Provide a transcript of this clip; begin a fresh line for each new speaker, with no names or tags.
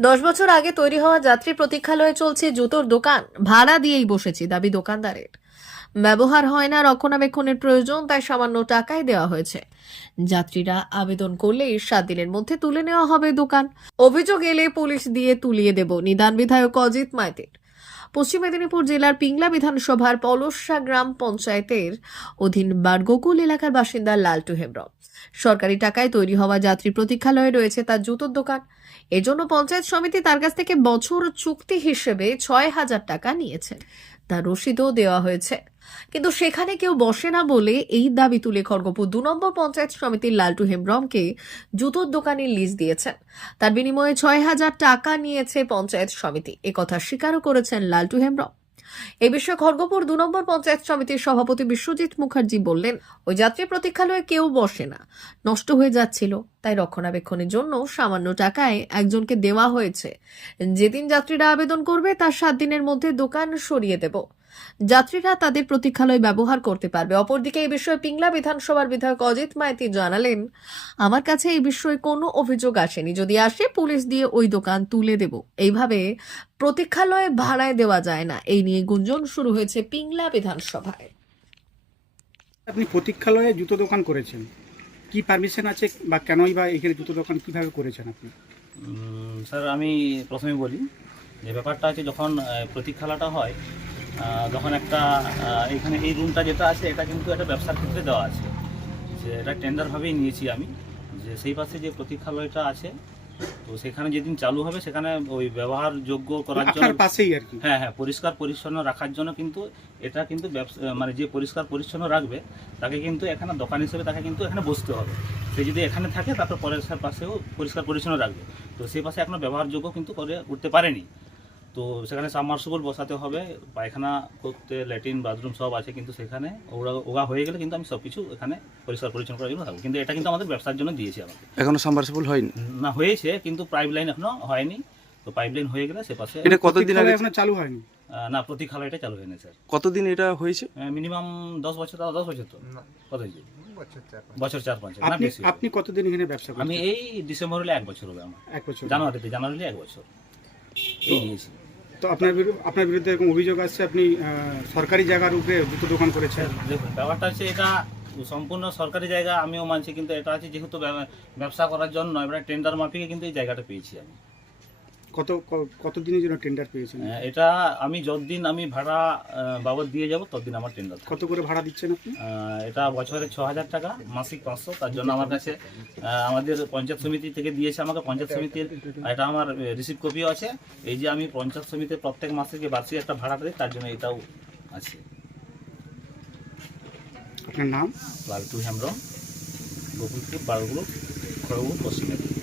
দশ বছর আগে তৈরি হওয়া যাত্রী প্রতীক্ষালয়ে চলছে জুতোর দোকান। ভাড়া দিয়েই বসেছি, দাবি দোকানদারের। ব্যবহার হয় না রক্ষণাবেক্ষণের প্রয়োজন, তাই সামান্য টাকাই দেওয়া হয়েছে। যাত্রীরা আবেদন করলে সাত দিনের মধ্যে তুলে নেওয়া হবে দোকান। অভিযোগ এলে পুলিশ দিয়ে তুলিয়ে দেব, নিদান বিধায়ক অজিত মাইতির। পশ্চিম মেদিনীপুর জেলার পিংলা বিধানসভার পলসা গ্রাম পঞ্চায়েতের অধীন বারগোকুল এলাকার বাসিন্দা লালটু হেমব্রম। সরকারি টাকায় তৈরি হওয়া যাত্রী প্রতীক্ষালয়ে রয়েছে তার জুতোর দোকান। এজন্য পঞ্চায়েত সমিতি তার কাছ থেকে বছর চুক্তি হিসেবে ছয় হাজার টাকা নিয়েছে। তার রসিদও দেওয়া হয়েছে। কিন্তু সেখানে কেউ বসে না বলে এই দাবি তুলে খড়গপুর দু নম্বর পঞ্চায়েত সমিতির লালটু হেমব্রমকে জুতোর দোকানের লিজ দিয়েছেন। তার বিনিময়ে ছয় হাজার টাকা নিয়েছে পঞ্চায়েত সমিতি। একথা স্বীকারও করেছেন লালটু হেমব্রম। এ বিষয়ে খড়গপুর দু নম্বর পঞ্চায়েত সমিতির সভাপতি বিশ্বজিৎ মুখার্জি বললেন, ওই যাত্রী প্রতীক্ষালয়ে কেউ বসে না। নষ্ট হয়ে যাচ্ছিল, তাই রক্ষণাবেক্ষণের জন্য সামান্য টাকায় একজনকে দেওয়া হয়েছে। যেদিন যাত্রীরা আবেদন করবে, তার সাত দিনের মধ্যে দোকান সরিয়ে দেব। যাত্রীরা তাদের প্রতীক্ষালয় ব্যবহার করতে পারবে। অপরদিকে এই বিষয়ে পিংলা বিধানসভার বিধায়ক অজিত মাইতি জানালেন আমার কাছে এই বিষয়ে কোনো অভিযোগ আসেনি। যদি আসে পুলিশ দিয়ে ওই দোকান তুলে দেব। এইভাবে প্রতীক্ষালয়ে ভাড়ায় দেওয়া যায় না। এই নিয়ে গুঞ্জন শুরু হয়েছে পিংলা বিধানসভায়।
আপনি প্রতীক্ষালয়ে জুতো দোকান করেছেন। কি পারমিশন আছে বা কেনই বা এখানে জুতো দোকান কীভাবে করেছেন আপনি?
স্যার আমি প্রথমে বলি যে ব্যাপারটা আছে যখন প্রতীক্ষালাটা হয় যখন একটা এখানে এই রুমটা যেটা আছে এটা কিন্তু একটা ব্যবসার ক্ষেত্রে দেওয়া আছে। যে এটা টেন্ডারভাবেই নিয়েছি আমি। যে সেই পাশে যে প্রতীক্ষালয়টা আছে তো সেখানে যেদিন চালু হবে সেখানে ওই ব্যবহারযোগ্য করার জন্য
পাশেই আর কি।
হ্যাঁ হ্যাঁ পরিষ্কার পরিচ্ছন্ন রাখার জন্য কিন্তু এটা কিন্তু ব্যবসা মানে যে পরিষ্কার পরিচ্ছন্ন রাখবে তাকে কিন্তু এখানে দোকান হিসেবে তাকে কিন্তু এখানে বসতে হবে। সে যদি এখানে থাকে তারপর পরের পাশেও পরিষ্কার পরিচ্ছন্ন রাখবে। তো সেই পাশে এখনও ব্যবহারযোগ্য কিন্তু করে উঠতে পারেনি। তো সেখানে সাবমার্সিবল বসাতে হবে পায়খানা করতে ল্যাট্রিন বাথরুম সব আছে কিন্তু সেখানে ওরা ওগা হয়ে গেলে কিন্তু আমি সব কিছু এখানে পরিষ্কার পরিচ্ছন্ন করার জন্য থাকব। কিন্তু এটা কিন্তু আমাদের ব্যবসার জন্য দিয়েছে আমাকে।
এখনও সাবমার্সিবল হয়নি?
না হয়েছে কিন্তু পাইপ লাইন এখনও হয়নি। তো পাইপ লাইন হয়ে গেলে সে পাশে
এটা কতদিন আগে
এখনও চালু হয়নি?
না এটা চালু হয়নি স্যার।
কতদিন এটা হয়েছে?
মিনিমাম দশ বছর তাও দশ বছর তো। কত হয়েছে? বছর চার পাঁচ।
আপনি। আপনি কতদিন এখানে ব্যবসা
আমি এই ডিসেম্বর হলে এক বছর হবে আমার।
এক বছর।
জানুয়ারিতে জানুয়ারিতে এক বছর। এই নিয়েছি।
তো আপনার আপনার বিরুদ্ধে এরকম অভিযোগ আসছে, আপনি সরকারি জায়গার উপরে জুতো দোকান করেছেন।
দেখুন, ব্যাপারটা হচ্ছে এটা সম্পূর্ণ সরকারি জায়গা, আমিও মানছি, কিন্তু এটা আছে যেহেতু ব্যবসা করার জন্য, এবার টেন্ডার মাফিকে কিন্তু এই জায়গাটা পেয়েছি আমি।
কত কত দিনের জন্য টেন্ডার পেয়েছেন?
এটা আমি যতদিন আমি ভাড়া বাবদ দিয়ে যাব ততদিন আমার টেন্ডার
কত করে ভাড়া দিচ্ছেন আপনি?
এটা বছরে ছ হাজার টাকা মাসিক পাঁচশো তার জন্য আমার কাছে আমাদের পঞ্চায়েত সমিতি থেকে দিয়েছে আমাকে পঞ্চায়েত সমিতির এটা আমার রিসিভ কপিও আছে। এই যে আমি পঞ্চায়েত সমিতির প্রত্যেক মাসে যে বার্ষিক একটা ভাড়া দিই তার জন্য এটাও আছে।
আপনার নাম?
লালটু হেমব্রম গোকুলপুর বারোগুলো খড়গপুর পশ্চিম মেদিনীপুর